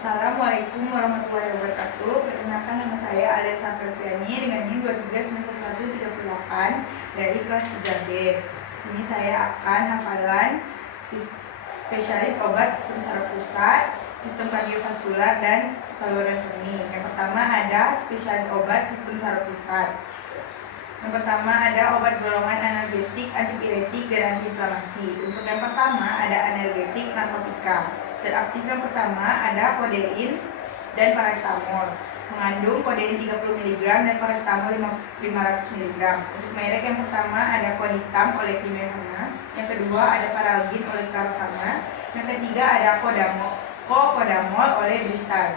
Assalamualaikum warahmatullahi wabarakatuh. Perkenalkan, nama saya Alessa Ferviani dengan NIM 23 semester 138 dari kelas 3B. Di sini saya akan hafalan spesialis obat sistem saraf pusat, sistem kardiovaskular, dan saluran kemih. Yang pertama ada spesialis obat sistem saraf pusat. Yang pertama ada obat golongan analgetik, antipiretik, dan antiinflamasi. Untuk yang pertama ada analgetik narkotika. Zat aktif yang pertama ada kodein dan paracetamol. Mengandung kodein 30 mg dan paracetamol 500 mg. Untuk merek yang pertama ada Conitam oleh Kimia Farma. Yang kedua ada Paralgin oleh Taro Farma. Yang ketiga ada Codamol oleh Bristol.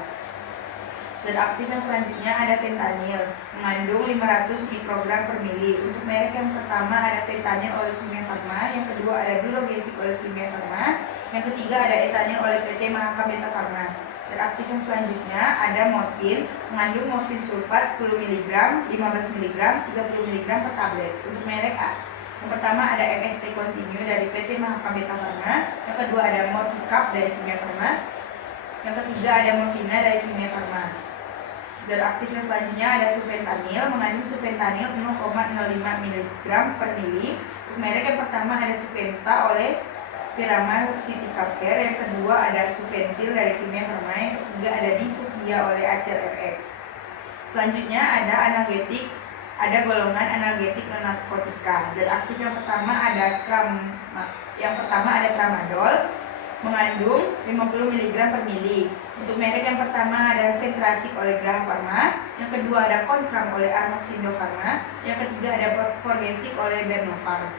Zat aktif yang selanjutnya ada fentanyl, mengandung 500 mikrogram per mili. Untuk merek yang pertama ada fentanyl oleh Kimia Farma. Yang kedua ada Durogesic oleh Kimia Farma. Yang ketiga ada etanil oleh PT Mahaka Beta Farma. Zat aktif yang selanjutnya ada morfin, mengandung morfin sulfat 10 mg, 15 mg, 30 mg per tablet. Untuk merek yang pertama ada MST Continue dari PT Mahaka Beta Farma. Yang kedua ada Morphicap dari Kimia Farma. Yang ketiga ada Morfina dari Kimia Farma. Zat aktif yang selanjutnya ada sufentanil, mengandung sufentanil 0,05 mg per mili. Untuk merek yang pertama ada Suventa oleh Piramal City Care. Yang kedua ada Suventil dari Kimia Farma. Yang ketiga ada Disuvia oleh Acer RX. Selanjutnya ada analgetik, ada golongan analgetik non narkotika. Zat aktif yang pertama ada tramadol, mengandung 50 mg per mili. Untuk merek yang pertama ada Centrasic oleh Graha Farma. Yang kedua ada Contram oleh Armoxindo Farma. Yang ketiga ada Forgesic oleh Bernofarm.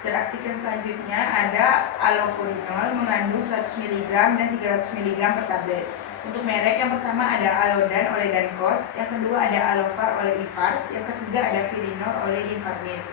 Zat aktif yang selanjutnya ada allopurinol, mengandung 100 mg dan 300 mg per tablet. Untuk merek yang pertama ada Alodan oleh Dankos. Yang kedua ada Alofar oleh Ivars. Yang ketiga ada Filinol oleh Infarmed.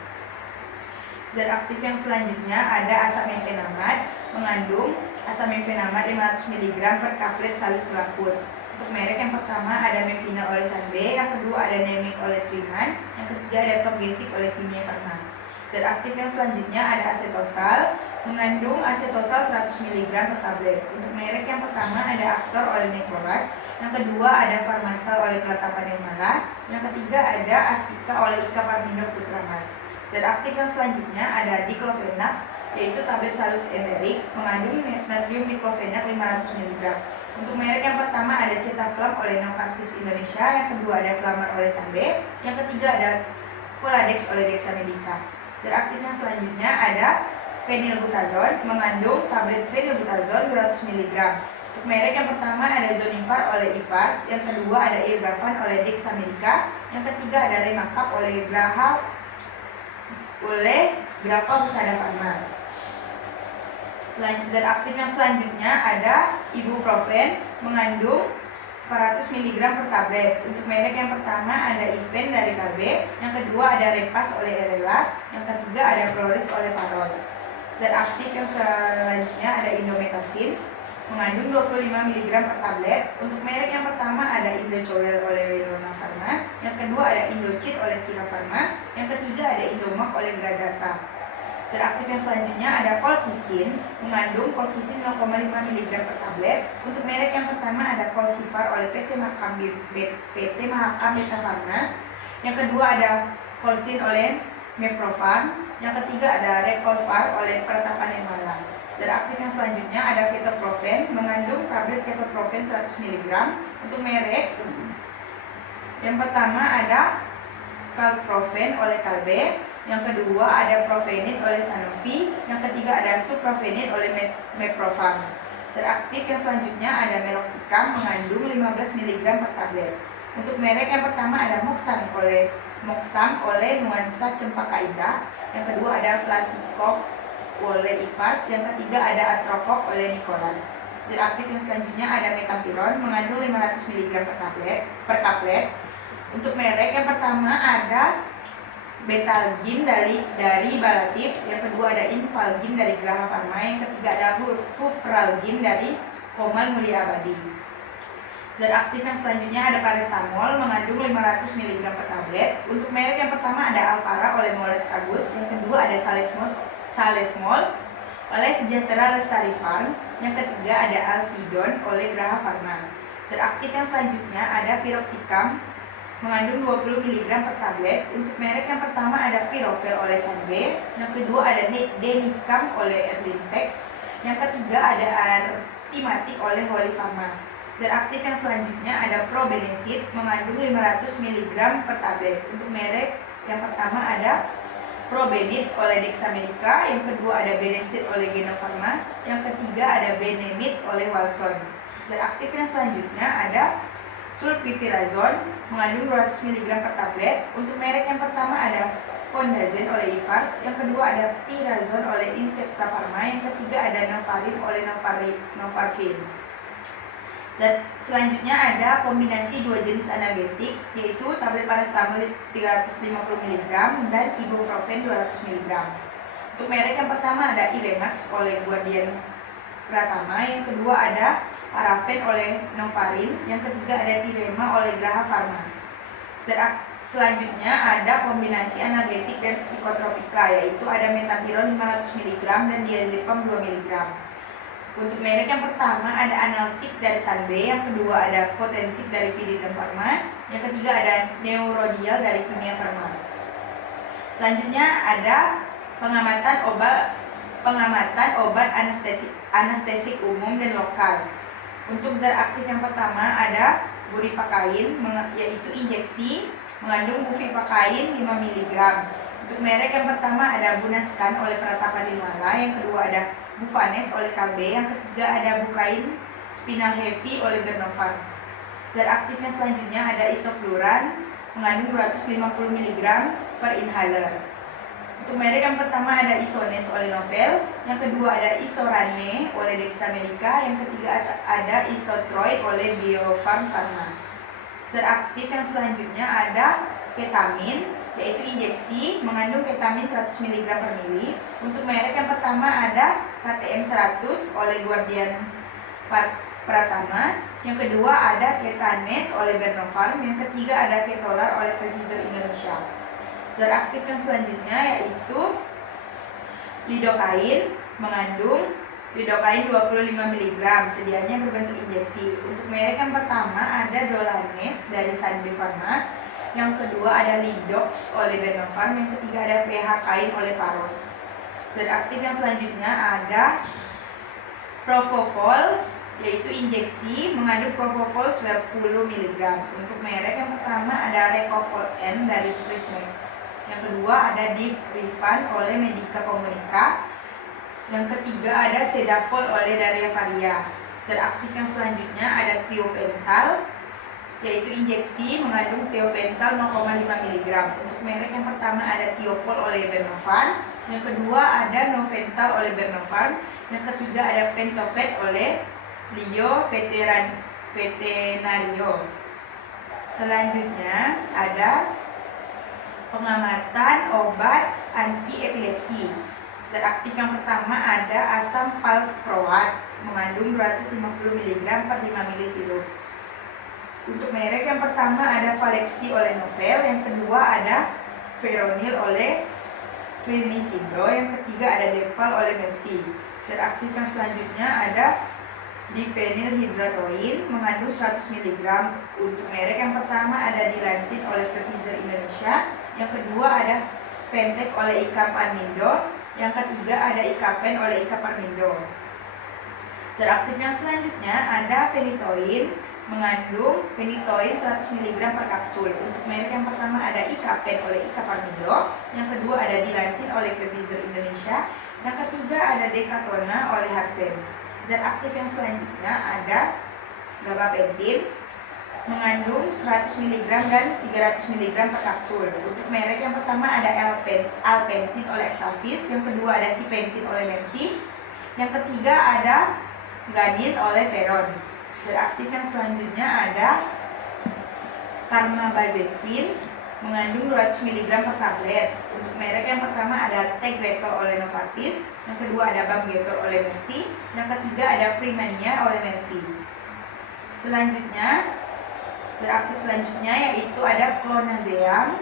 Zat aktif yang selanjutnya ada asamefenamat, mengandung asamefenamat 500 mg per kaplet salib selaput. Untuk merek yang pertama ada Mevinal oleh Sanbe. Yang kedua ada Nemik oleh Triman. Yang ketiga ada Topgesic oleh Kimia Farma. Zat aktif yang selanjutnya ada asetosal, mengandung asetosal 100 mg per tablet. Untuk merek yang pertama ada Actor oleh Nicholas. Yang kedua ada Farmasal oleh Pratapa Nirmala. Yang ketiga ada Astika oleh Ika Parmindo Putra Mas. Zat aktif yang selanjutnya ada Diclofenac, yaitu tablet salut enterik, mengandung natrium diclofenac 500 mg. Untuk merek yang pertama ada Cetaflam oleh Novartis Indonesia. Yang kedua ada Flamar oleh Sanbe. Yang ketiga ada Voladex oleh Dexamedica. Zat aktif yang selanjutnya ada Phenylbutazone, mengandung tablet phenylbutazone 200 mg. Untuk merek yang pertama ada Zonifar oleh Ivars. Yang kedua ada Irgavan oleh Dexamedica. Yang ketiga ada Remacap oleh Grafa Husada Farma. Zat aktif yang selanjutnya ada Ibuprofen, mengandung 400 mg per tablet. Untuk merek yang pertama ada Iven dari Kalbe. Yang kedua ada Repas oleh Erela. Yang ketiga ada Flores oleh Paros. Zat aktif yang selanjutnya ada Indomethacin, mengandung 25 mg per tablet. Untuk merek yang pertama ada Indocoel oleh Welona Farma. Yang kedua ada Indocit oleh Kira Farma. Yang ketiga ada Indomac oleh Gradasa. Zat aktif yang selanjutnya ada Colchicine, mengandung colchicine 0,5 mg per tablet. Untuk merek yang pertama ada Colsifar oleh PT Mahaka Beta Farma. Yang kedua ada Colsin oleh Meprofarm. Yang ketiga ada Recolfar oleh Pratapa Nirmala. Zat aktif yang selanjutnya ada Ketoprofen, mengandung tablet Ketoprofen 100 mg. Untuk merek yang pertama ada Calprofen oleh Kalbe. Yang kedua ada Profenit oleh Sanofi. Yang ketiga ada Suprofenit oleh Meprofarm. Zat aktif yang selanjutnya ada Meloxicam, mengandung 15 mg per tablet. Untuk merek yang pertama ada Moxam oleh Nuansa Cempaka Indah. Yang kedua ada Flasicop oleh Ivars. Yang ketiga ada Atropop oleh Nicholas. Zat aktif yang selanjutnya ada Metampiron, mengandung 500 mg per kaplet. Untuk merek yang pertama ada Betalgin dari Balatif. Yang kedua ada Infalgin dari Graha Farma. Yang ketiga ada Hufralgin dari Komal Mulia Abadi. Zat aktif yang selanjutnya ada Paracetamol, mengandung 500 mg per tablet. Untuk merek yang pertama ada Alpara oleh Molex Agus. Yang kedua ada Salesmol oleh Sejahtera Lestari Farm. Yang ketiga ada Alvidon oleh Graha Farma. Zat aktif yang selanjutnya ada piroxicam mengandung 20 mg per tablet. Untuk merek yang pertama ada Pirovel oleh Sanbe, yang kedua ada Denicam oleh Erlintech, yang ketiga ada Artimatic oleh Holy Pharma. Zat aktif yang selanjutnya ada Probenecid mengandung 500 mg per tablet. Untuk merek yang pertama ada Probenid oleh Dexamedica, yang kedua ada Benecid oleh Genofarma, yang ketiga ada Benemit oleh Walson. Zat aktif yang selanjutnya ada sulpipirazon mengandung 200 mg per tablet. Untuk merek yang pertama ada Fondazen oleh Ivars, yang kedua ada Pirazon oleh Incepta Pharma, yang ketiga ada Novarin oleh Novarvin. Zat selanjutnya ada kombinasi dua jenis analgetik, yaitu tablet paracetamol 350 mg dan ibuprofen 200 mg. Untuk merek yang pertama ada Iremax oleh Guardian Pratama, yang kedua ada Parafen oleh Novarin, yang ketiga ada Tirema oleh Graha Pharma. Zat selanjutnya ada kombinasi analgetik dan psikotropika, yaitu ada Metapiron 500 mg dan diazepam 2 mg. Untuk merek yang pertama ada Analsik dari Sanbe, yang kedua ada Potensik dari Pidilem Pharma, yang ketiga ada Neurodial dari Kimia Pharma. Selanjutnya ada pengamatan obat anestesik umum dan lokal. Untuk zat aktif yang pertama ada Bupivacain, yaitu injeksi mengandung Bupivacain 5 mg. Untuk merek yang pertama ada Bunascan oleh Pratapa-Nirmala, yang kedua ada Buvanes oleh Kalbe, yang ketiga ada Bucain Spinal Heavy oleh Bernovan. Zat aktif yang selanjutnya ada Isofluran mengandung 250 mg per inhaler. Untuk merek yang pertama ada Isones oleh Novel, yang kedua ada Isorane oleh Dexamedica, yang ketiga ada Isotroid oleh Biofarm Pharma. Zat aktif yang selanjutnya ada ketamin, yaitu injeksi mengandung ketamin 100 mg per mili. Untuk merek yang pertama ada KTM 100 oleh Guardian Pratama, yang kedua ada Ketanes oleh Bernofarm, yang ketiga ada Ketolar oleh Pfizer Indonesia. Zat aktif yang selanjutnya yaitu lidocain mengandung lidocain 25 mg, sedianya berbentuk injeksi. Untuk merek yang pertama ada Dolanes dari Sanbe Pharma, yang kedua ada Lidox oleh Bernofarm, yang ketiga ada PH-Kain oleh Paros. Zat aktif yang selanjutnya ada Propofol, yaitu injeksi mengandung Propofol 10 mg. Untuk merek yang pertama ada Recofol N dari Prismax, yang kedua ada Difrivan oleh Medica Communica, yang ketiga ada Sedapol oleh Daria Varia. Zat aktif yang selanjutnya ada Thiopental, yaitu injeksi mengandung Thiopental 0,5 mg. Untuk merek yang pertama ada Thiopol oleh Bernovan, yang kedua ada Novental oleh Bernovan, yang ketiga ada Pentofet oleh Lio Veterinario. Selanjutnya ada pengamatan obat anti epilepsi. Zat aktif yang pertama ada asam valproat mengandung 250 mg per 5 ml sirup. Untuk merek yang pertama ada Valepsi oleh Novel, yang kedua ada Veronil oleh Clinicido, yang ketiga ada Deval oleh Mercy. Zat aktif yang selanjutnya ada Diphenylhydratoin mengandung 100 mg. Untuk merek yang pertama ada Dilantin oleh Pfizer Indonesia, yang kedua ada Pentek oleh Ika Parmindo, yang ketiga ada Ikapen oleh Ika Parmindo. Zat aktif yang selanjutnya ada Phenytoin mengandung Phenytoin 100 mg per kapsul. Untuk merek yang pertama ada Ikapen oleh Ika Parmindo, yang kedua ada Dilantin oleh Pfizer Indonesia, yang ketiga ada Decatona oleh Harsen. Zat aktif yang selanjutnya ada Gabapentin mengandung 100 mg dan 300 mg per kapsul. Untuk merek yang pertama ada Alpentin oleh Actavis, yang kedua ada Sipentin oleh Mercy, yang ketiga ada Ganin oleh Veron. Zat aktif yang selanjutnya ada Carbamazepine mengandung 200 mg per tablet. Untuk merek yang pertama ada Tegretol oleh Novartis, yang kedua ada Bamgetol oleh Mercy, yang ketiga ada Primania oleh Mercy. Selanjutnya, zat aktif selanjutnya yaitu ada Clonazepam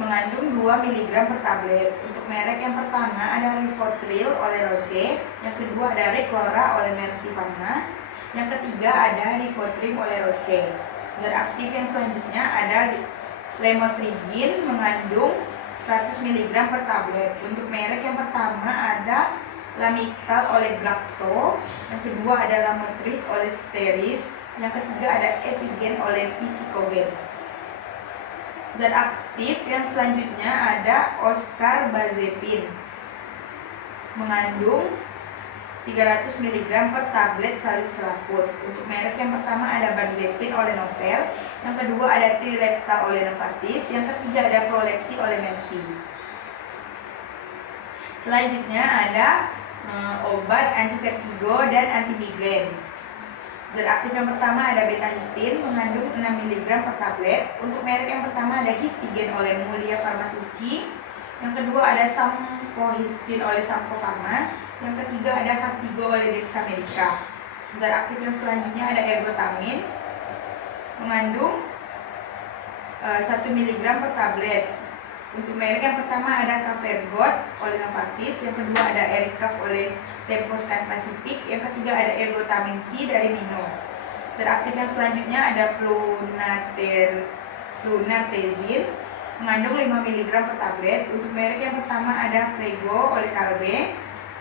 mengandung 2 mg per tablet. Untuk merek yang pertama ada Rivotril oleh Roche, yang kedua ada Reclora oleh Mercy Pharma, Yang ketiga ada Rivotril oleh Roche. Zat aktif yang selanjutnya ada Lamotrigine mengandung 100 mg per tablet. Untuk merek yang pertama ada Lamictal oleh Glaxo, yang kedua ada Lamotris oleh Steris, yang ketiga ada Epigen oleh Psicogen. Zat aktif yang selanjutnya ada Oscarbazepine mengandung 300 mg per tablet salin selaput. Untuk merek yang pertama ada Banzepin oleh Novel, yang kedua ada Trileptal oleh Novartis, yang ketiga ada Prolexi oleh Mercy. Selanjutnya ada obat antivertigo dan anti migrain. Zat aktif yang pertama ada Betahistin mengandung 6 mg per tablet. Untuk merek yang pertama ada Histigen oleh Mulia Farmasuci, yang kedua ada Sampohistin oleh Sampo Pharma, yang ketiga ada Fastigo oleh Dexamedica. Zat aktif yang selanjutnya ada Ergotamin mengandung 1 mg per tablet. Untuk merek yang pertama ada Cavergot oleh Novartis, yang kedua ada Ericaf oleh Temposcan Pacific, yang ketiga ada Ergotamin C dari Mino. Zat aktif yang selanjutnya ada Flunartezin mengandung 5 mg per tablet. Untuk merek yang pertama ada Frego oleh Calbe,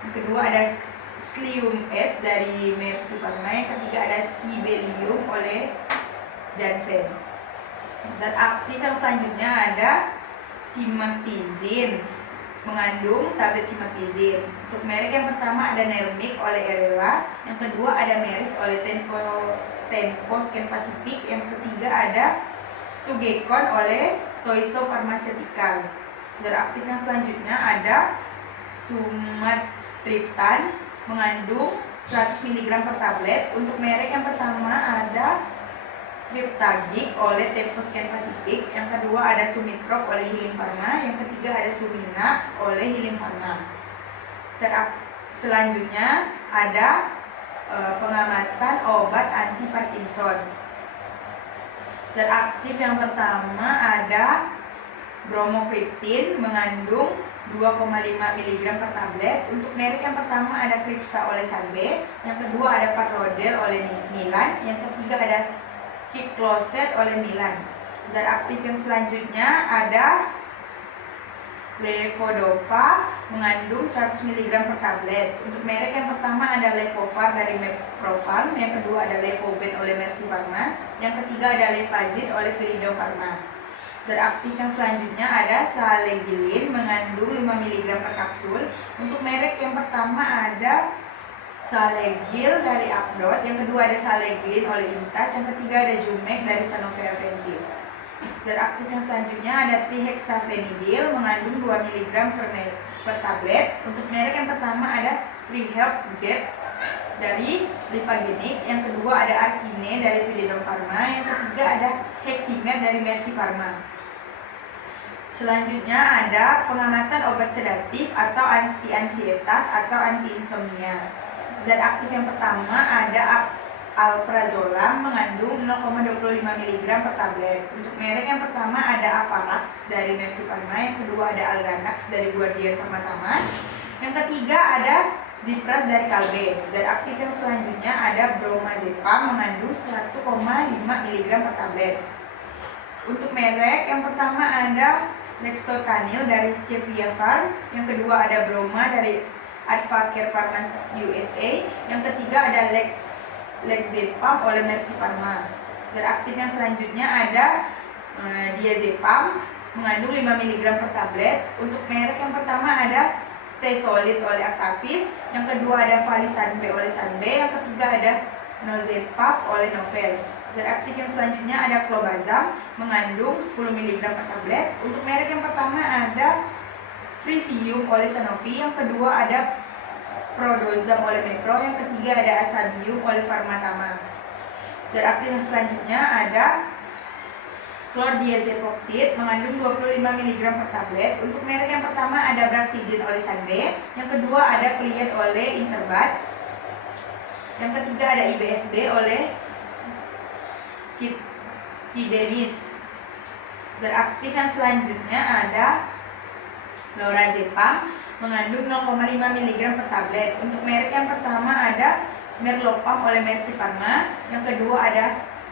yang kedua ada Slium S dari Mercy Pharma, yang ketiga ada Sibelium oleh Janssen. Zat aktif yang selanjutnya ada Simatizin mengandung tablet Simatizin. Untuk merek yang pertama ada Nermic oleh Erela, yang kedua ada Meris oleh Temposcan Pacific, yang ketiga ada Stugecon oleh Toiso Pharmaceutical. Zat aktif yang selanjutnya ada Sumatriptan mengandung 100 mg per tablet. Untuk merek yang pertama ada Triptagik oleh Temposcan Pacific, yang kedua ada Sumitrop oleh Healing Pharma, yang ketiga ada Sumina oleh Healing Pharma. Selanjutnya ada pengamatan obat anti Parkinson. Zat aktif yang pertama ada Bromocriptine mengandung 2,5 mg per tablet. Untuk merek yang pertama ada Cripsa oleh Salbe, yang kedua ada Patrodel oleh Milan, yang ketiga ada Kiclocet oleh Milan. Zat aktif yang selanjutnya ada Levodopa mengandung 100 mg per tablet. Untuk merek yang pertama ada Levopar dari Meprofarm, yang kedua ada Levoben oleh Mercy Pharma, yang ketiga ada Levazid oleh Perido Pharma. Zat aktif yang selanjutnya ada Salegilin mengandung 5 mg per kapsul. Untuk merek yang pertama ada Salegil dari Apdot, yang kedua ada Salegilin oleh Intas, yang ketiga ada Jumek dari Sanofi Aventis. Zat aktif yang selanjutnya ada Trihexafenidil mengandung 2 mg per tablet. Untuk merek yang pertama ada Trihelp Z dari Livagenik, yang kedua ada Arkine dari Perido Pharma, yang ketiga ada Heximer dari Mercy Pharma. Selanjutnya ada pengamatan obat sedatif atau anti-ansietas atau anti-insomnia. Zat aktif yang pertama ada Alprazolam mengandung 0,25 mg per tablet. Untuk merek yang pertama ada Avarax dari Mercy Pharma, yang kedua ada Alganax dari Guardian Pharma, yang ketiga ada Zipras dari Calbe. Zat aktif yang selanjutnya ada Bromazepam mengandung 1,5 mg per tablet. Untuk merek yang pertama ada Lexotanil dari Cepia Farm, yang kedua ada Broma dari Advocare Pharma USA, yang ketiga ada Lexzepam oleh Mercy Pharma. Zat aktif yang selanjutnya ada Diazepam mengandung 5 mg per tablet. Untuk merek yang pertama ada Stay Solid oleh Actavis, yang kedua ada Valisanbe oleh Sanbe, yang ketiga ada Nozepaf oleh Novel. Zat aktif yang selanjutnya ada Clobazam mengandung 10 mg per tablet. Untuk merek yang pertama ada Frisium oleh Sanofi, yang kedua ada Prodozam oleh Mepro, yang ketiga ada Asabium oleh Pharmatama. Zat aktif yang selanjutnya ada Chlordiazepoxid mengandung 25 mg per tablet. Untuk merek yang pertama ada Braxidin oleh Sanbe, yang kedua ada Client oleh Interbat, yang ketiga ada IBSB oleh Fidelis. Zat aktif yang selanjutnya ada Lorazepam mengandung 0,5 mg per tablet. Untuk merek yang pertama ada Merlopam oleh Mercy Pharma. Yang kedua ada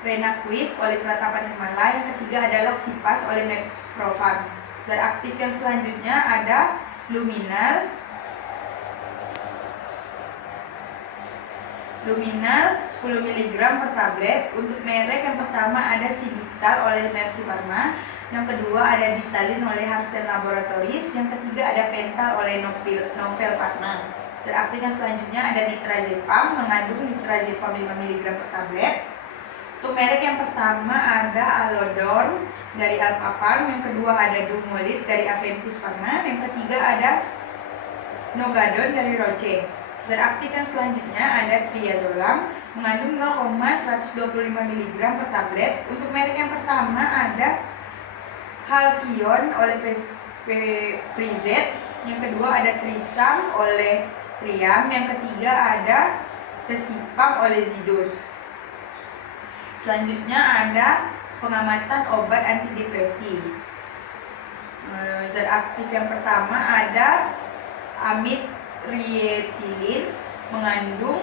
Renaquist oleh Pratapan Himala. Yang ketiga ada Loxipas oleh Meprofarm. Zat aktif yang selanjutnya ada Luminal 10 mg per tablet. Untuk merek yang pertama ada Sidital oleh Mercy Pharma. Yang kedua ada Ditalin oleh Harsen Laboratories. Yang ketiga ada Pental oleh Novel Pharma. Zat aktif yang selanjutnya ada Nitrazepam, mengandung Nitrazepam 5 mg per tablet. Untuk merek yang pertama ada Alodon dari Alpha Farm. Yang kedua ada Dumolid dari Aventis Pharma. Yang ketiga ada Nogadon dari Roche. Zat aktif yang selanjutnya ada Triazolam, mengandung 0,125 mg per tablet. Untuk merek yang pertama ada Halkion oleh Prizet. Yang kedua ada Trisam oleh Triam. Yang ketiga ada Tesipam oleh Zidus. Selanjutnya ada pengamatan obat antidepresi. Zat aktif yang pertama ada Amitriptyline, mengandung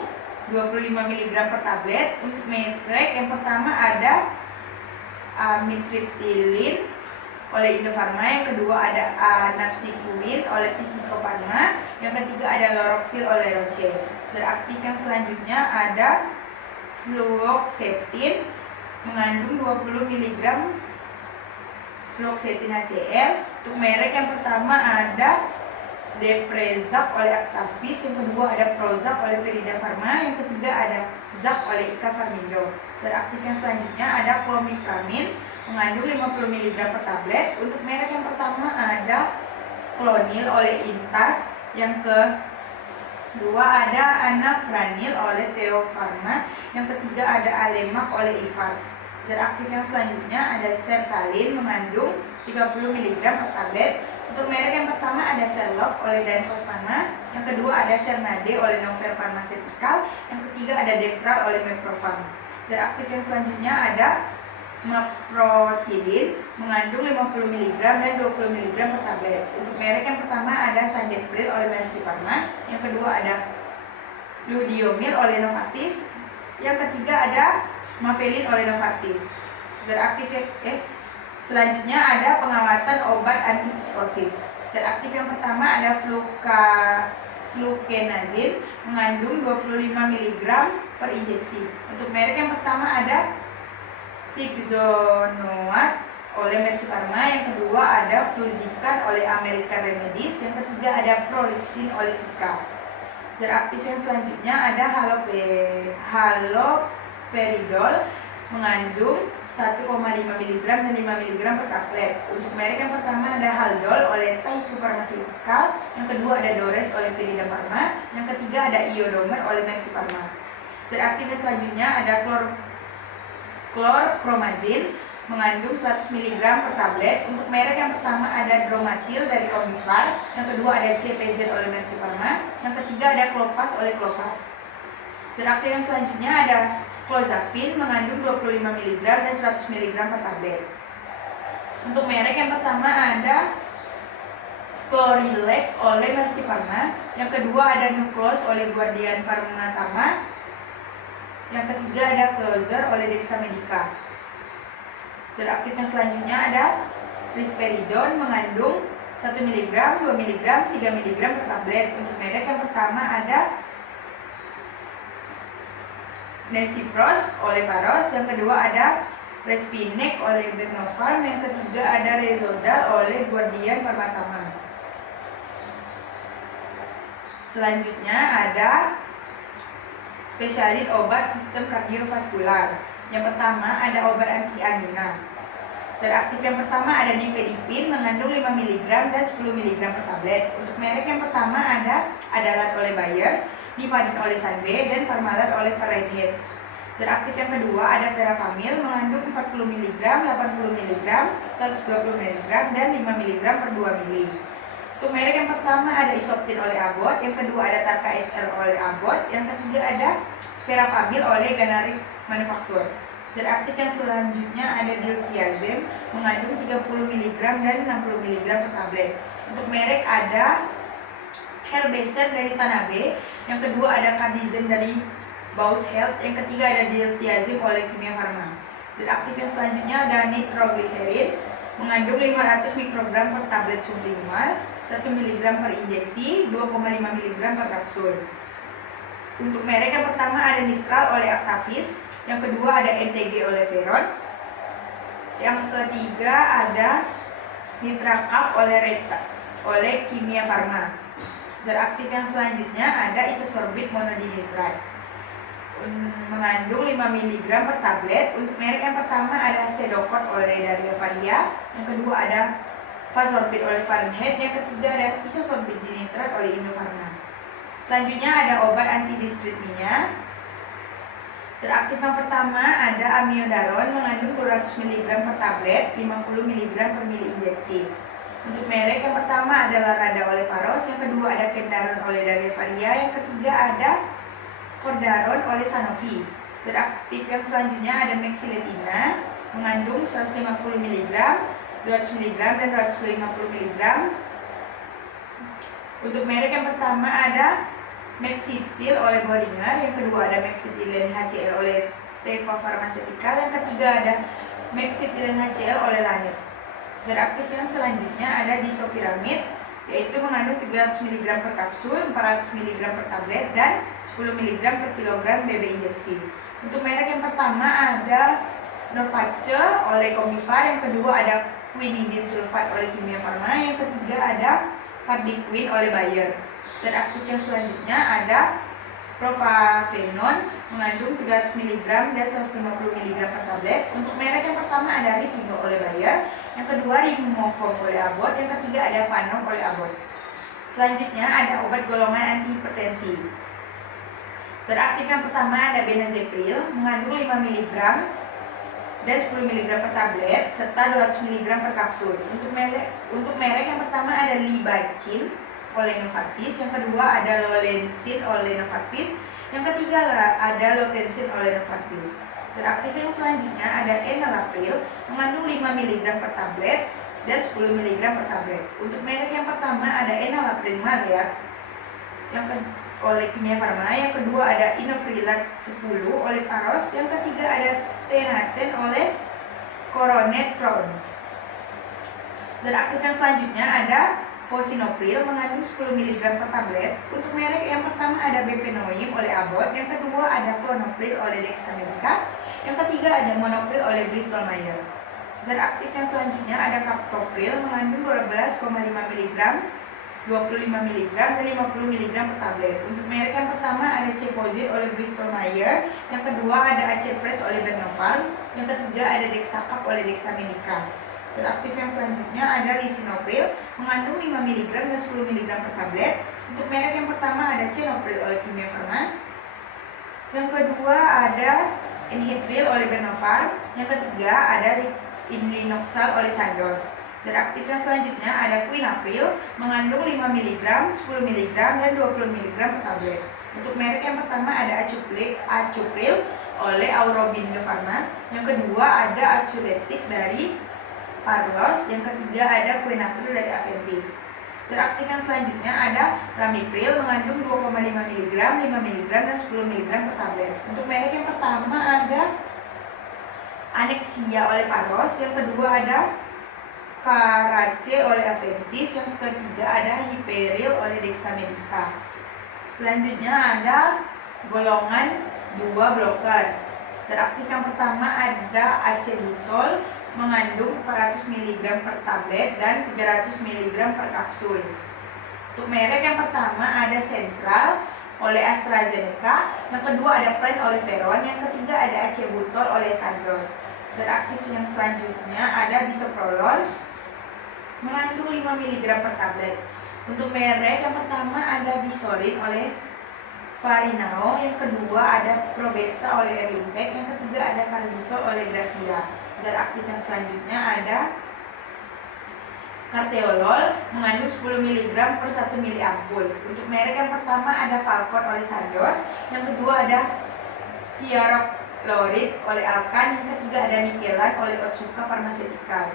25 mg per tablet. Untuk merek yang pertama ada Amitriptyline oleh Indofarma. Yang kedua ada Anapsikuin oleh Psicofarma. Yang ketiga ada Loroxil oleh Roche. Zat aktif yang selanjutnya ada Fluoxetine, mengandung 20 mg Fluoxetine HCl. Untuk merek yang pertama ada Deprezak oleh Actavis. Yang kedua ada Prozac oleh Perida Pharma. Yang ketiga ada Zac oleh Ika Farmindo. Zat aktif yang selanjutnya ada Clomipramin, mengandung 50 mg per tablet. Untuk merek yang pertama ada Clonil oleh Intas. Yang kedua ada Anafranil oleh Teo Pharma. Yang ketiga ada Alemak oleh Ivars. Zat aktif yang selanjutnya ada Sertalin, mengandung 30 mg per tablet. Untuk merek yang pertama ada Serlof oleh Danfoss Pharma. Yang kedua ada Cernade oleh Novel Pharmaceutical. Yang ketiga ada Defral oleh Meprofarm. Zat aktif yang selanjutnya ada Maprotidin, mengandung 50 mg dan 20 mg per tablet. Untuk merek yang pertama ada Sandepril oleh Mercy Pharma. Yang kedua ada Ludiomil oleh Novartis. Yang ketiga ada Mavelin oleh Novartis. Zat aktif selanjutnya ada pengawatan obat antipsikosis. Zat aktif yang pertama ada Flukenazine, mengandung 25 mg per injeksi. Untuk merek yang pertama ada Sigzonoat oleh Mercy Pharma. Yang kedua ada Fluzikan oleh American Remedies. Yang ketiga ada Prolixin oleh Kika. Zat aktif yang selanjutnya ada Haloperidol, mengandung 1,5 mg dan 5 mg per tablet. Untuk merek yang pertama ada Haldol oleh Taisu Pharmaceutical. Yang kedua ada Dores oleh Perida Pharma. Yang ketiga ada Iodomer oleh Mercy Pharma. Zat aktif yang selanjutnya ada Chlorpromazine, mengandung 100 mg per tablet. Untuk merek yang pertama ada Dromatil dari Comipar. Yang kedua ada CPZ oleh Mercy Pharma. Yang ketiga ada Clopas oleh Clopas. Zat aktif yang selanjutnya ada Clozapine, mengandung 25 mg dan 100 mg per tablet. Untuk merek yang pertama ada Clorilec oleh Mercy Pharma. Yang kedua ada Nuclos oleh Guardian Pharmatama. Yang ketiga ada Closer oleh Dexamedica. Zat aktif yang selanjutnya ada Risperidon, mengandung 1 mg, 2 mg, 3 mg per tablet. Untuk merek yang pertama ada Nesipros oleh Paros. Yang kedua ada Respinek oleh Bernofarm. Yang ketiga ada Rezodal oleh Guardian Pharmatama. Selanjutnya ada spesialin obat sistem kardiovaskular. Yang pertama ada obat antiangina. Zat aktif yang pertama ada Nifedipine, mengandung 5 mg dan 10 mg per tablet. Untuk merek yang pertama ada Adalat oleh Bayer, Nifadin oleh Sanbe, dan Parmalat oleh Fahrenheit. Zat aktif yang kedua ada Verapamil, mengandung 40 mg, 80 mg, 120 mg, dan 5 mg per 2 ml. Untuk merek yang pertama ada Isoptin oleh Abbott. Yang kedua ada Tarka SL oleh Abbott. Yang ketiga ada Verapamil oleh Ganaric Manufacture. Zat aktif yang selanjutnya ada Diltiazem, mengandung 30 mg dan 60 mg per tablet. Untuk merek ada Herbesset dari Tanabe. Yang kedua ada Cardizem dari Bausch Health. Yang ketiga ada diltiazem oleh Kimia Farma. Zat aktif yang selanjutnya ada nitrogliserin, mengandung 500 mikrogram per tablet sublingual, 1 mg per injeksi, 2,5 mg per kapsul. Untuk merek yang pertama ada Nitral oleh Actavis, yang kedua ada NTG oleh Veron, yang ketiga ada Nitracaf oleh Kimia Farma. Zat aktif yang selanjutnya ada isosorbit monodinitrate, mengandung 5 mg per tablet. Untuk merek yang pertama ada Sedocot oleh dari Avaria, yang kedua ada Fasorbit oleh Fahrenheit, yang ketiga ada isosorbit dinitrat oleh Indofarma. Selanjutnya ada obat antidistripnia. Zat aktif yang pertama ada amiodaron, mengandung 200 mg per tablet, 50 mg per mili injeksi. Untuk merek yang pertama ada Larada oleh Paros, yang kedua ada Kendaron oleh dari Avaria, yang ketiga ada Cordaron oleh Sanofi. Zat aktif yang selanjutnya ada Mexiletina, mengandung 150 mg, 200 mg, dan 250 mg. Untuk merek yang pertama ada Mexitil oleh Boehringer, yang kedua ada Mexitilen HCl oleh Teva Pharmaceutical, yang ketiga ada Mexitilen HCl oleh Lanet. Zat aktif yang selanjutnya ada disopiramid, yaitu mengandung 300 mg per kapsul, 400 mg per tablet, dan 10 mg per kilogram BB injeksi. Untuk merek yang pertama ada Norpace oleh Comifar, yang kedua ada quinidin sulfat oleh Kimia Farma, yang ketiga ada Cardiquin oleh Bayer. Zat aktif yang selanjutnya ada Profafenon, mengandung 300 mg dan 150 mg per tablet. Untuk merek yang pertama ada Ritino oleh Bayer, yang kedua Rimofom oleh Abbott, yang ketiga ada Vanom oleh Abbott. Selanjutnya ada obat golongan antihipertensi. Zat aktif yang pertama ada Benazepril, mengandung 5 mg dan 10 mg per tablet serta 200 mg per kapsul. Untuk merek yang pertama ada Libacin oleh Novartis, yang kedua ada Lolensin oleh Novartis, yang ketiga ada Lotensin oleh Novartis. Zat aktif yang selanjutnya ada Enalapril, mengandung 5 mg per tablet dan 10 mg per tablet. Untuk merek yang pertama ada Enalapril Maleat oleh Kimia Farma, yang kedua ada Inoprilat 10 oleh Paros, yang ketiga ada Tenaten oleh Coronet Crown. Zat aktif yang selanjutnya ada Fosinopril, mengandung 10 mg per tablet. Untuk merek yang pertama ada Bepenoim oleh Abbott, yang kedua ada Clonopril oleh Dexamedica, yang ketiga ada Monopril oleh Bristol Myers. Zat aktif yang selanjutnya ada Captopril, mengandung 12,5 mg, 25 mg, dan 50 mg per tablet. Untuk merek yang pertama ada Cepozid oleh Bristol Myers, yang kedua ada Acepres oleh Bernopharm, yang ketiga ada Dexacap oleh Dexamedica. Zat aktif yang selanjutnya ada Lisinopril, mengandung 5 mg dan 10 mg per tablet. Untuk merek yang pertama ada Cenopril oleh Kimia Farma, yang kedua ada Enhitril oleh Bernopharm, yang ketiga ada Inlinoxal oleh Sandoz. Zat aktif yang selanjutnya ada Quinapril, mengandung 5 mg, 10 mg, dan 20 mg per tablet. Untuk merek yang pertama ada Acupril oleh Aurobindo Pharma, yang kedua ada Acuretic dari Parlos, yang ketiga ada Quinapril dari Aventis. Zat aktif yang selanjutnya ada Ramipril, mengandung 2,5 mg, 5 mg, dan 10 mg per tablet. Untuk merek yang pertama ada Anexia oleh Paros, yang kedua ada Carace oleh Aventis, yang ketiga ada Hiperil oleh Dexamedica. Selanjutnya ada golongan 2 bloker. Zat aktif yang pertama ada Acebutol, mengandung 400 mg per tablet dan 300 mg per kapsul. Untuk merek yang pertama ada Central oleh AstraZeneca, yang kedua ada Pren oleh Veron, yang ketiga ada Acebutol oleh Sandoz. Zat aktif yang selanjutnya ada Bisoprolol, mengandung 5 mg per tablet. Untuk merek yang pertama ada Bisorin oleh Farinao, yang kedua ada Probeta oleh Erlimpek, yang ketiga ada Carbisol oleh Gracia. Zat aktif yang selanjutnya ada Carteolol, mengandung 10 mg per 1 mili ampul. Untuk merek yang pertama ada Falcon oleh Sandoz, yang kedua ada Hyarochlorid oleh Alkan, yang ketiga ada Mikelan oleh Otsuka Pharmaceutical.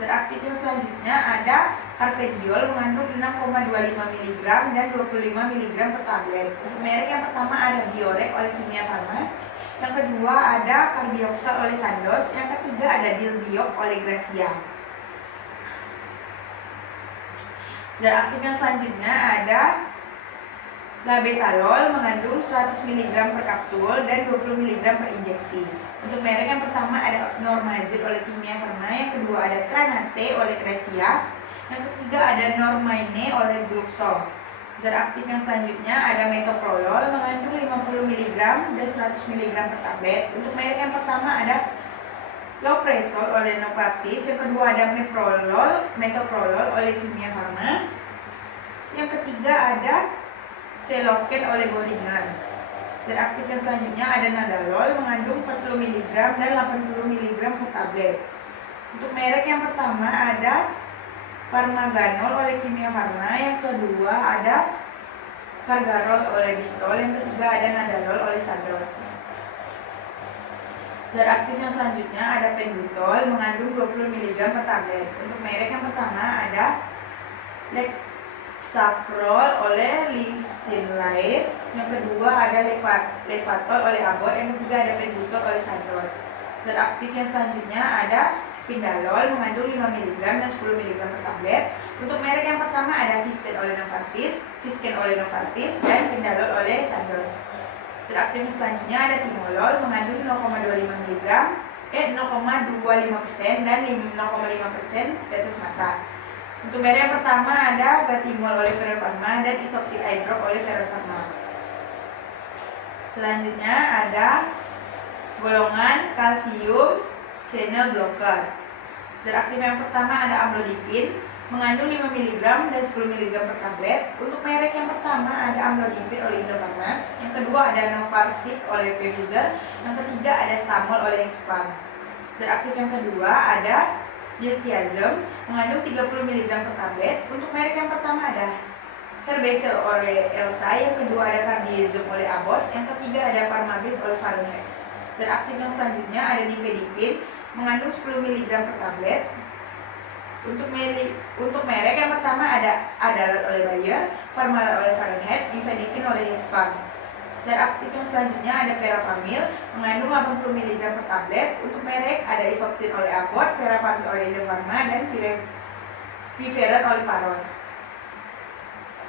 Zat aktif yang selanjutnya ada Carvedilol mengandung 6,25 mg dan 25 mg per tablet. Untuk merek yang pertama ada Biorec oleh Kimia Farma, yang kedua ada Carbioxyl oleh Sandoz, yang ketiga ada Dilbioc oleh Gracia. Zat aktif yang selanjutnya ada Labetalol mengandung 100 mg per kapsul dan 20 mg per injeksi. Untuk merek yang pertama ada Normazid oleh Kimia Farma, yang kedua ada Tranate oleh Gracia, yang ketiga ada Normaine oleh Gluxol. Zat aktif yang selanjutnya ada Metoprolol mengandung 50 mg dan 100 mg per tablet. Untuk merek yang pertama ada Lopresol oleh Novartis, yang kedua ada Metoprolol oleh Kimia Farma, yang ketiga ada Seloken oleh Boehringer. Zat aktif yang selanjutnya ada Nadolol mengandung 40 mg dan 80 mg per tablet. Untuk merek yang pertama ada Farmaganol oleh Kimia Farma, yang kedua ada Cargarol oleh Bistol, yang ketiga ada Nadolol oleh Sandoz. Zat aktif yang selanjutnya ada Pentothal mengandung 20 mg per tablet. Untuk merek yang pertama ada Lexapro oleh Lisinlair, yang kedua ada Levatol oleh Abbott, yang ketiga ada Pentothal oleh Sandoz. Zat aktif yang selanjutnya ada Pindalol mengandung 5 mg dan 10 mg per tablet. Untuk merek yang pertama ada Visken oleh Novartis, dan Pindalol oleh Sandoz. Zat aktif yang selanjutnya ada Timolol mengandung 0,25 mg, 0,25% dan 0,5% tetes mata. Untuk merek yang pertama ada Gatimol oleh Ferrer Pharma dan Isoptil Eye Drop oleh Ferrer Pharma. Selanjutnya ada golongan kalsium channel blocker. Zat aktif yang pertama ada Amlodipin mengandung 5 mg dan 10 mg per tablet. Untuk merek yang pertama ada Amlodipin oleh Indofarma, yang kedua ada Novartis oleh Pfizer, yang ketiga ada Stamol oleh Expand. Zat aktif yang kedua ada Diltiazem mengandung 30 mg per tablet. Untuk merek yang pertama ada Herbesser oleh Elsa, yang kedua ada Cardiazem oleh Abbott, yang ketiga ada Pharmabase oleh Fahrenheit. Zat aktif yang selanjutnya ada Nifedipin mengandung 10 mg per tablet. Untuk merek yang pertama ada Adalat oleh Bayer, Farmalat oleh Fahrenheit, Nifedipin oleh Expand. Zat aktif yang selanjutnya ada Verapamil mengandung 80 mg per tablet. Untuk merek ada Isoptin oleh Abbott, Verapamil oleh Indofarma, dan Viviren oleh Paros.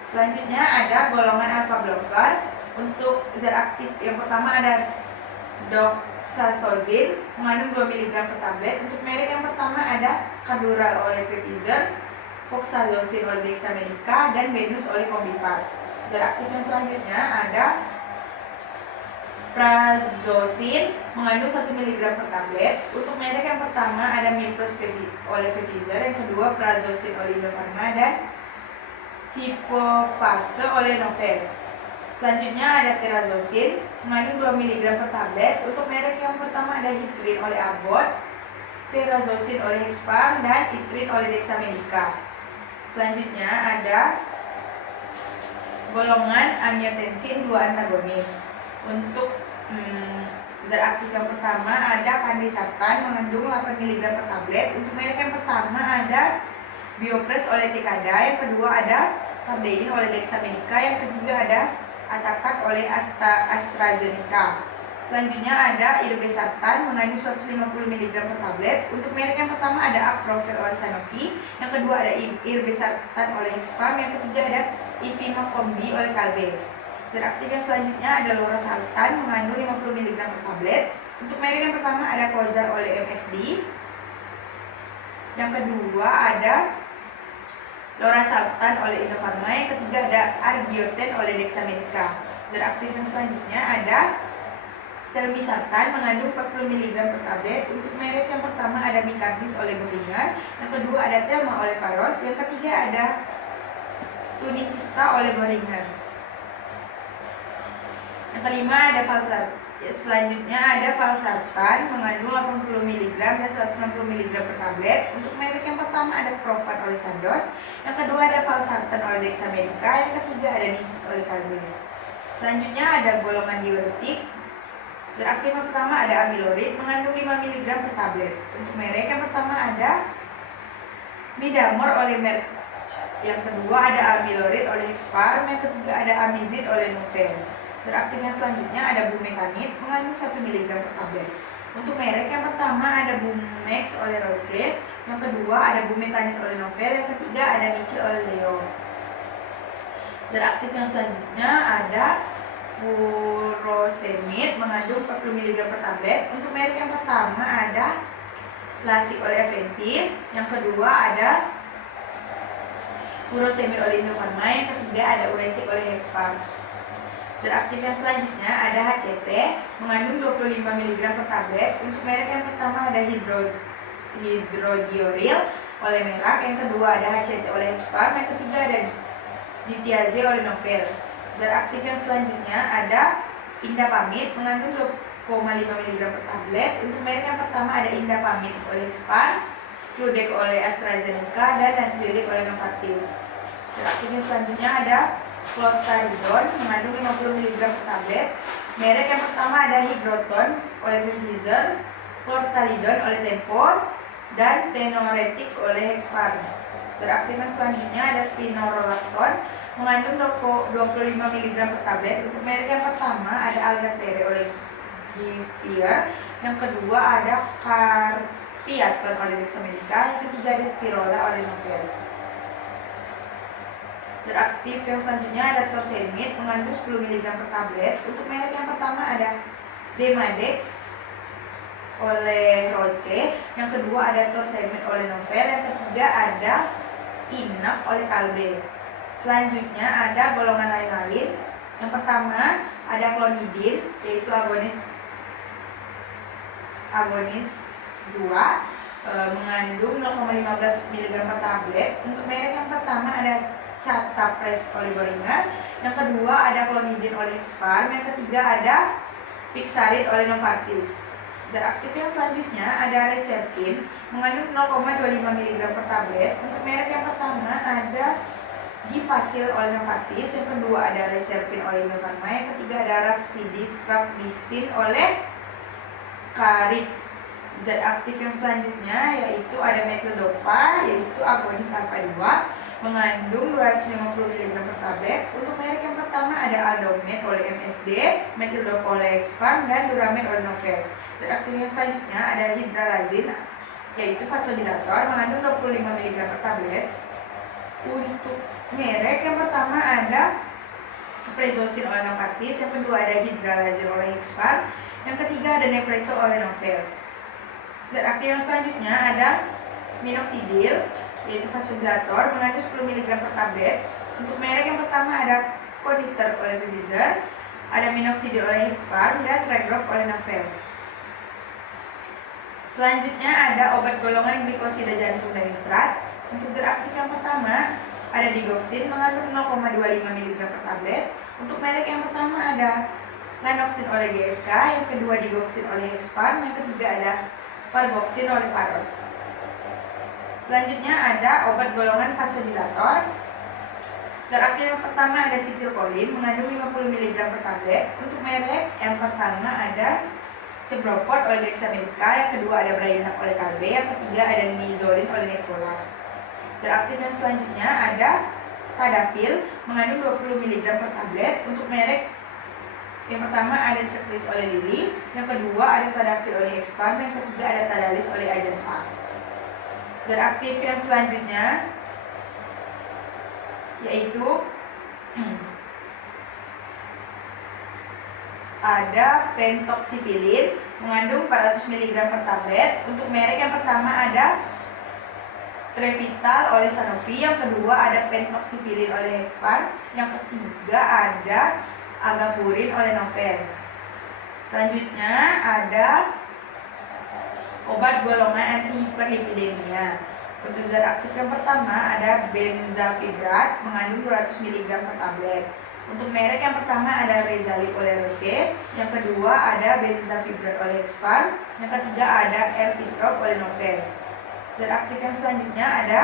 Selanjutnya ada golongan alpha blocker. Untuk zat aktif yang pertama ada Doxazosine mengandung 2 mg per tablet. Untuk merek yang pertama ada Cadura oleh Pfizer, Voxazosin oleh Dexamedica, dan Venus oleh Combipar. Zat aktif yang selanjutnya ada Prazosin mengandung 1 mg per tablet. Untuk merek yang pertama ada Mipros oleh Pfizer, yang kedua Prazosin oleh Indofarma, dan Hipofase oleh Novel. Selanjutnya ada Terazosin mengandung 2 mg per tablet. Untuk merek yang pertama ada Hitrin oleh Abbott, Terazosin oleh Expand, dan Itrin oleh Dexamedica. Selanjutnya ada golongan angiotensin 2 antagonis. Untuk zat aktif yang pertama ada Pandesartan mengandung 8 mg per tablet. Untuk merek yang pertama ada Biopres oleh Takeda, yang kedua ada Cardein oleh Dexamedica, yang ketiga ada Atakat oleh AstraZeneca. Selanjutnya ada Irbesartan mengandung 150 mg per tablet. Untuk merek yang pertama ada Acrofer oleh Sanofi, yang kedua ada Irbesartan oleh Hexfarm, yang ketiga ada Ifimacombi oleh Calbe. Zat aktif yang selanjutnya ada Lorasartan mengandung 50 mg per tablet. Untuk merek yang pertama ada Kozar oleh MSD, yang kedua ada Lorasartan oleh Indofarma, yang ketiga ada Argioten oleh Dexamedica. Zat aktif yang selanjutnya ada Telmisartan mengandung 40 mg per tablet. Untuk merek yang pertama ada Micardis oleh Boehringer, yang kedua ada Telma oleh Paros, yang ketiga ada Tunisista oleh Boehringer. Yang kelima ada selanjutnya ada Valsartan mengandung 80 mg dan 160 mg per tablet. Untuk merek yang pertama ada Profan oleh Sandoz, yang kedua ada Valsartan oleh Dexamedica, yang ketiga ada Nisis oleh Calbe. Selanjutnya ada golongan diuretik. Zat aktif yang pertama ada Amilorid mengandung 5 mg per tablet. Untuk merek yang pertama ada Midamor oleh Merck Yang kedua ada amyloid oleh Hexfarm. Yang ketiga ada amizid oleh Novel. Zat aktif yang selanjutnya ada bumetanid mengandung 1 mg per tablet. Untuk merek yang pertama ada Bumex oleh Roche. Yang kedua ada bumetanid oleh Novel. Yang ketiga ada Micil oleh Leo. Zat aktif yang selanjutnya ada furosemid mengandung 40 mg per tablet. Untuk merek yang pertama ada Lasik oleh Aventis. Yang kedua ada furosemid oleh Indofarma. Yang ketiga ada Uresik oleh Hexfarm. Zat aktif yang selanjutnya ada HCT mengandung 25 mg per tablet. Untuk merek yang pertama ada hidrodioril oleh Merck. Yang kedua ada HCT oleh Hexfarm. Yang ketiga ada Dithiazid oleh Novel. Zat aktif yang selanjutnya ada Indapamid mengandung 2,5 mg per tablet. Untuk merek yang pertama ada Indapamid oleh Hexfarm, Fludex oleh AstraZeneca, dan Natriuretic oleh Novartis. Zat aktif yang selanjutnya ada Clotaridon mengandung 50 mg per tablet. Merek yang pertama ada Higroton oleh Pfizer, Clotaridon oleh Tempo, dan Tenoretic oleh Hexfarm. Zat aktif yang selanjutnya ada Spironolactone mengandung 25 mg per tablet. Untuk merek yang pertama ada Algatere oleh Givier. Yang kedua ada Carpiaton oleh Dexamedica. Yang ketiga ada Spirola oleh Novel. Zat aktif yang selanjutnya ada Torsemid mengandung 10 mg per tablet. Untuk merek yang pertama ada Demadex oleh Roche. Yang kedua ada Torsemid oleh Novel. Yang ketiga ada Inap oleh Kalbe. Selanjutnya ada golongan lain-lain. Yang pertama ada Clonidin, yaitu agonis 2 mengandung 0,15 mg per tablet. Untuk merek yang pertama ada Catapres oleh Boehringer. Yang kedua ada Clonidin oleh Hexfarm. Yang ketiga ada Pixarid oleh Novartis. Zat aktif yang selanjutnya ada Reserpin mengandung 0,25 mg per tablet. Untuk merek yang pertama ada Gipasil oleh Novartis. Yang kedua ada Reserpin oleh Indofarma. Yang ketiga ada Rapamycin oleh Carib. Zat aktif yang selanjutnya yaitu ada Metildopa, yaitu agonis alpha 2 mengandung 250 mg per tablet. Untuk merek yang pertama ada Aldomet oleh MSD, Metildopa oleh Hexfarm, dan Duramed oleh Novel. Zat aktif yang selanjutnya ada Hydralazin, yaitu vasodilator mengandung 25 mg per tablet. Untuk merek yang pertama ada Pretosin oleh Novartis. Yang kedua ada Hydralazin oleh Hexfarm. Yang ketiga ada Nepresol oleh Novel. Zat aktif yang selanjutnya ada Minoxidil, yaitu vasodilator mengandung 10 mg per tablet. Untuk merek yang pertama ada Coniter oleh Pfizer, ada Minoxidil oleh Hexfarm, dan Regrof oleh Novel. Selanjutnya ada obat golongan glikosida jantung dan nitrat. Untuk zat aktif yang pertama ada Digoxin mengandung 0,25 mg per tablet. Untuk merek yang pertama ada Lanoxin oleh GSK, yang kedua Digoxin oleh Hexfarm, yang ketiga ada Valgoxin oleh Paros. Selanjutnya ada obat golongan vasodilator. Zat aktif yang pertama ada Citylcholine mengandung 50 mg per tablet. Untuk merek yang pertama ada Cebrofort oleh Dexamedica, yang kedua ada Brainap oleh Kalbe, yang ketiga ada Nizolin oleh Nicolas. Zat aktif yang selanjutnya ada Tadafil mengandung 20 mg per tablet. Untuk merek yang pertama ada Checklist oleh Lilly, yang kedua ada Tadafil oleh Hexfarm, yang ketiga ada Tadalis oleh Ajanta. Zat aktif yang selanjutnya yaitu ada Pentoxifilin mengandung 400 mg per tablet. Untuk merek yang pertama ada Trevital oleh Sanofi, yang kedua ada Pentoxifilin oleh Hexfarm, yang ketiga ada Agapurin oleh Novel. Selanjutnya ada obat golongan antihiperlipidemia. Untuk zat aktif yang pertama ada Benzafibrat mengandung 200 mg per tablet. Untuk merek yang pertama ada Rezalip oleh Roche, yang kedua ada Benzafibrat oleh Hexfarm, yang ketiga ada Ervitrop oleh Novel. Zat aktif yang selanjutnya ada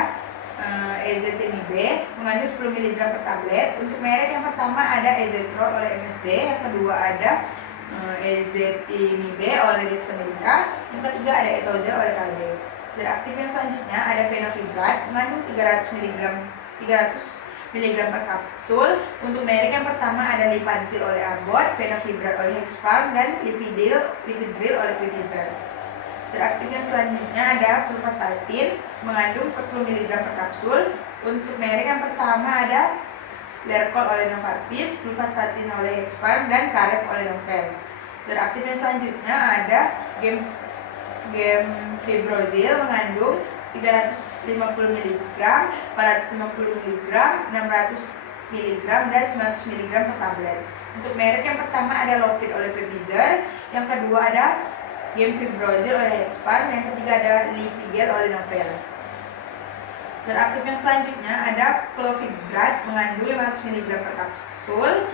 Ezetimibe mengandung 10 mg per tablet. Untuk merek yang pertama ada Ezetrol oleh MSD, yang kedua ada Ezetimibe oleh Dexamedica, yang ketiga ada Etozel oleh Kalbe. Zat aktif yang selanjutnya ada Fenofibrat mengandung 300 mg 300 mg per kapsul. Untuk merek yang pertama ada Lipantil oleh Abbott, Fenofibrat oleh Hexfarm, dan Lipidril oleh Pfizer. Zat aktif yang selanjutnya ada Fluvastatin mengandung 40 mg per kapsul. Untuk merek yang pertama ada Lercol oleh Novartis, Fluvastatin oleh Hexfarm, dan Caref oleh Novel. Zat aktif yang selanjutnya ada Gemfibrozil mengandung 350 mg, 450 mg, 600 mg, dan 900 mg per tablet. Untuk merek yang pertama ada Lopid oleh Pfizer, yang kedua ada Gemfibrozil oleh Hexfarm, yang ketiga ada Lipigel oleh Novel. Dan aktif yang selanjutnya ada Clofibrat mengandung 500 mg per kapsul.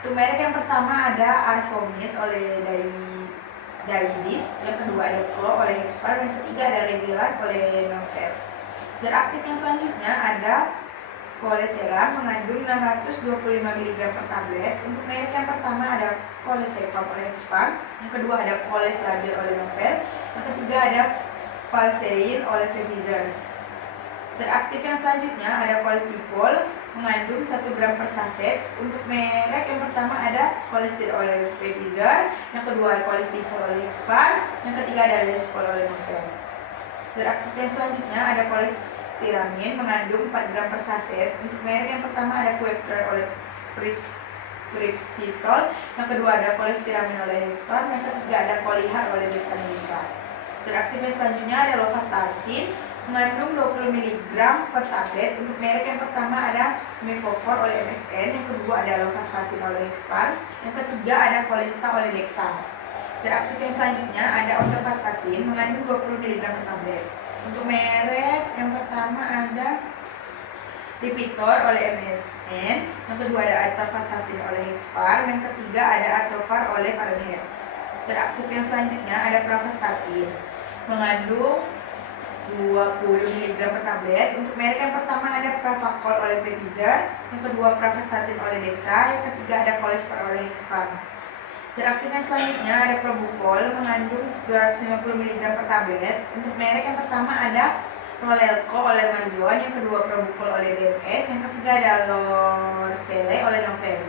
Untuk merek yang pertama ada Arfomid oleh Daidis, yang kedua ada Klo oleh Hexfarm, yang ketiga ada Regelan oleh Novel. Zat aktif yang selanjutnya ada Coleseram mengandung 625 mg per tablet. Untuk merek yang pertama ada Colesepam oleh Hexfarm, yang kedua ada Coleslabil oleh Novel, yang ketiga ada Valsein oleh Pfizer. Zat aktif yang selanjutnya ada Colestipol mengandung 1 gram per saset. Untuk merek yang pertama ada Colestil oleh Pfizer, yang kedua ada Colestipol oleh Hexfarm, yang ketiga ada Lespol oleh Novel. Zat aktif yang selanjutnya ada Colestiramin mengandung 4 gram per saset. Untuk merek yang pertama ada Queptran oleh Pripsitol, yang kedua ada Colestiramin oleh Hexfarm, yang ketiga ada Colihar oleh Besamilka. Zat aktif yang selanjutnya ada Lovastatin mengandung 20 mg per tablet. Untuk merek yang pertama ada Mevofort oleh MSN, yang kedua ada Lovastatin oleh Hexfarm, yang ketiga ada Colista oleh Dexam. Zat aktif yang selanjutnya ada Atorvastatin mengandung 20 mg per tablet. Untuk merek yang pertama ada Lipitor oleh MSN, yang kedua ada Atorvastatin oleh Hexfarm, yang ketiga ada Atovar oleh Fahrenheit. Zat aktif yang selanjutnya ada Pravastatin mengandung 20 mg per tablet. Untuk merek yang pertama ada Pravacol oleh Pfizer, yang kedua Pravastatin oleh Dexa, yang ketiga ada Colespar oleh Hexfarm. Zat aktif yang selanjutnya ada Probupol mengandung 250 mg per tablet. Untuk merek yang pertama ada Rolelco oleh Marion, yang kedua Probupol oleh BMS, yang ketiga ada Lorcele oleh Novel.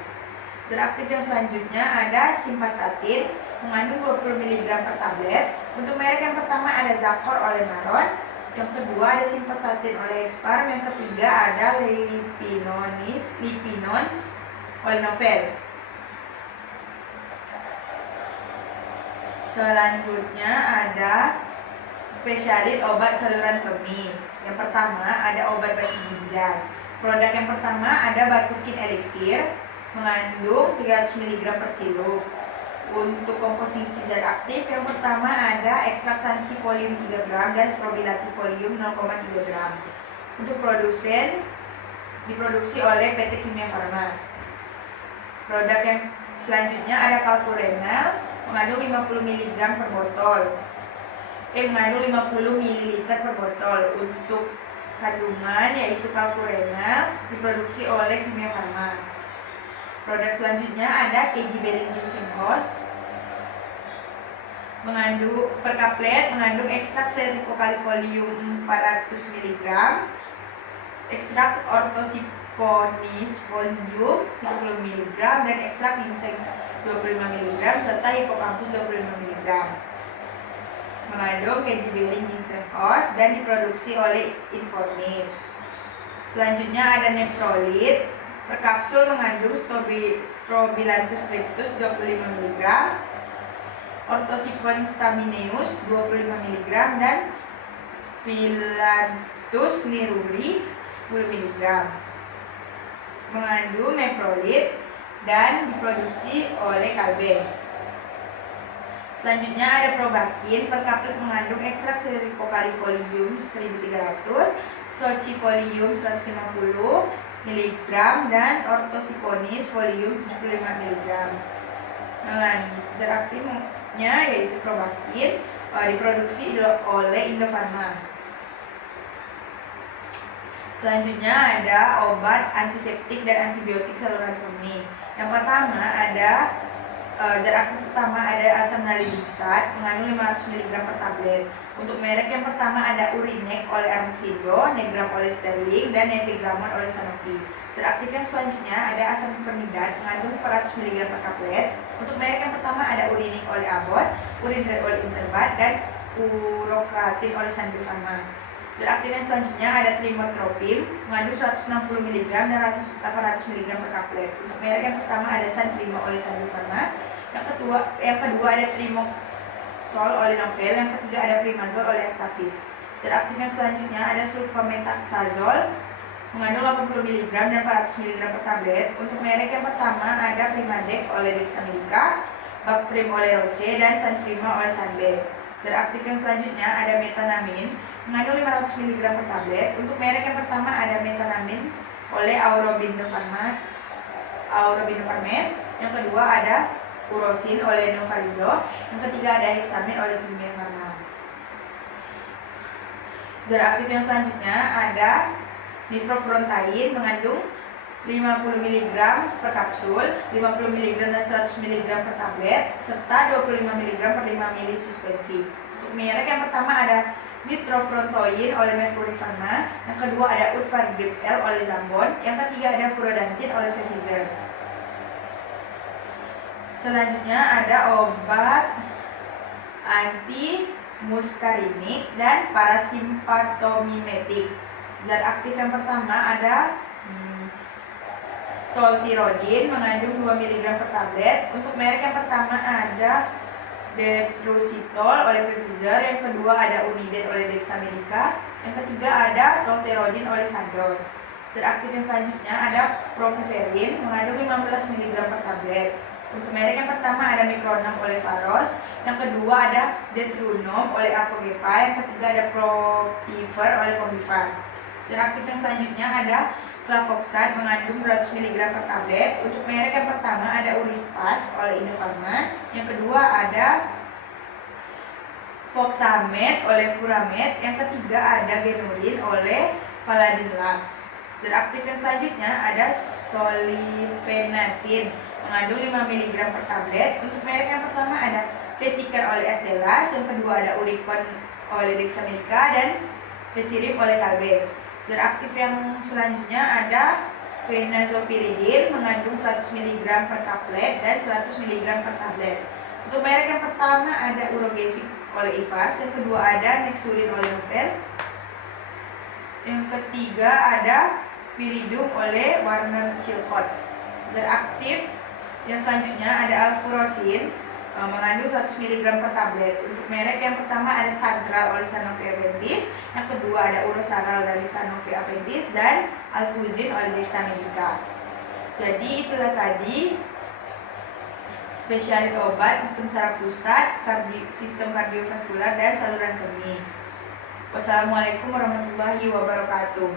Zat aktif yang selanjutnya ada Simvastatin mengandung 20 mg per tablet. Untuk merek yang pertama ada Zacor oleh Maron, yang kedua ada Simvastatin oleh Hexfarm, yang ketiga ada Lipinons oleh Novel. Selanjutnya ada spesialit obat saluran kemih. Yang pertama ada obat batu ginjal. Produk yang pertama ada Batukin Elixir mengandung 300 mg per sirup. Untuk komposisi zat aktif yang pertama ada ekstrak sancifolium 3 gram dan strobilatifolium 0,3 gram. Untuk produsen diproduksi oleh PT Kimia Farma. Produk yang selanjutnya ada Calturenal mengandung 50 mg per botol. Mengandung 50 ml per botol. Untuk kandungan yaitu Calturenal diproduksi oleh Kimia Farma. Produk selanjutnya ada KG Beling Ginseng Host mengandung per kaplet mengandung ekstrak Sericocalifolium 400 mg, ekstrak Orthosiponis folium 30 mg, dan ekstrak ginseng 25 mg serta Hippocampus 25 mg. Mengandung KG Beling Ginseng Host dan diproduksi oleh Informit. Selanjutnya ada Neprolit. Per kapsul mengandung Strobilanthus rictus 25 mg, Orthosipon stamineus 25 mg, dan Phyllanthus niruri 10 mg. Mengandung Neprolit dan diproduksi oleh Kalbe. Selanjutnya ada Probakin. Per kaplet mengandung ekstrak Sericocalifolium 1300, Socifolium 150 mg, dan Orthosiponis folium 75 mg. Zat aktifnya yaitu Probakin, diproduksi oleh Indofarma. Selanjutnya ada obat antiseptik dan antibiotik saluran kemih. Yang pertama ada zat aktif pertama ada asam nalidiksat mengandung 500 mg per tablet. Untuk merek yang pertama ada Urinex oleh Armoxido, Negram oleh Sterling, dan Nevigramon oleh Sanofi. Zat aktif yang selanjutnya ada asam pipermidate mengandung 400 mg per kaplet. Untuk merek yang pertama ada Urinex oleh Abbott, Urindray oleh Interbat, dan Urocratin oleh Sun Pharma. Zat aktif yang selanjutnya ada Trimotropin mengandung 160 mg dan 800 mg per kaplet. Untuk merek yang pertama ada Sanprima oleh Sun Pharma. Yang kedua ada Trimoxol oleh Novel. Yang ketiga ada Primazol oleh Actavis. Zat aktif yang selanjutnya ada Sulfametaxazole mengandung 80 mg dan 400 mg per tablet. Untuk merek yang pertama ada Primadex oleh Dexamedica, Bactrim oleh Roche, dan Sanprima oleh Sunbek. Zat aktif yang selanjutnya ada Metanamin mengandung 500 mg per tablet. Untuk merek yang pertama ada Metanamin oleh Aurobindo-Pharmes. Yang kedua ada Urosin oleh Novalindo. Yang ketiga ada Hexamin oleh Kimia Pharma. Zat aktif yang selanjutnya ada Nifroprontain mengandung 50 mg per kapsul, 50 mg dan 100 mg per tablet, serta 25 mg per 5 ml suspensi. Untuk merek yang pertama ada Nitrofrontoin oleh Mercury Pharma, yang kedua ada Urvargrip L oleh Zambon, yang ketiga ada Furodantin oleh Pfizer. Selanjutnya ada obat anti-muskarinik dan parasimpatomimetik. Zat aktif yang pertama ada Toltirodin mengandung 2 mg per tablet. Untuk merek yang pertama ada Detrositol oleh Pfizer, yang kedua ada Uniden oleh Dexamedica, yang ketiga ada Tolterodin oleh Sandoz. Zat aktif yang selanjutnya ada Propiferin mengandung 15 mg per tablet. Untuk merek yang pertama ada Micronam oleh Pharos, yang kedua ada Detrunum oleh Apogepa, yang ketiga ada Propifer oleh Combiphar. Zat aktif yang selanjutnya ada Flavoxat mengandung 200 mg per tablet. Untuk merek yang pertama ada Urispas oleh Indofarma, yang kedua ada Foxamed oleh Puramed, yang ketiga ada Genurin oleh Paladin Labs. Zat aktif yang selanjutnya ada Solifenacin mengandung 5 mg per tablet. Untuk merek yang pertama ada Vesicare oleh Astellas, yang kedua ada Uricon oleh Dexamedica, dan Vesirip oleh Calbe. Zat aktif yang selanjutnya ada Fenazopiridin mengandung 100 mg per kaplet dan 100 mg per tablet. Untuk merek yang pertama ada Urogesic oleh Ivas, yang kedua ada Nexurin oleh Novel, yang ketiga ada Viridum oleh Warner Chilcott. Zat aktif yang selanjutnya ada Alfurosin mengandung 100 mg per tablet. Untuk merek yang pertama ada Santral oleh Sanofi Aventis, yang kedua ada Urosaral dari Sanofi Aventis, dan Alfuzin oleh Dexamedica. Jadi itulah tadi spesialiti obat, sistem saraf pusat, sistem kardiovaskular, dan saluran kemih. Wassalamualaikum warahmatullahi wabarakatuh.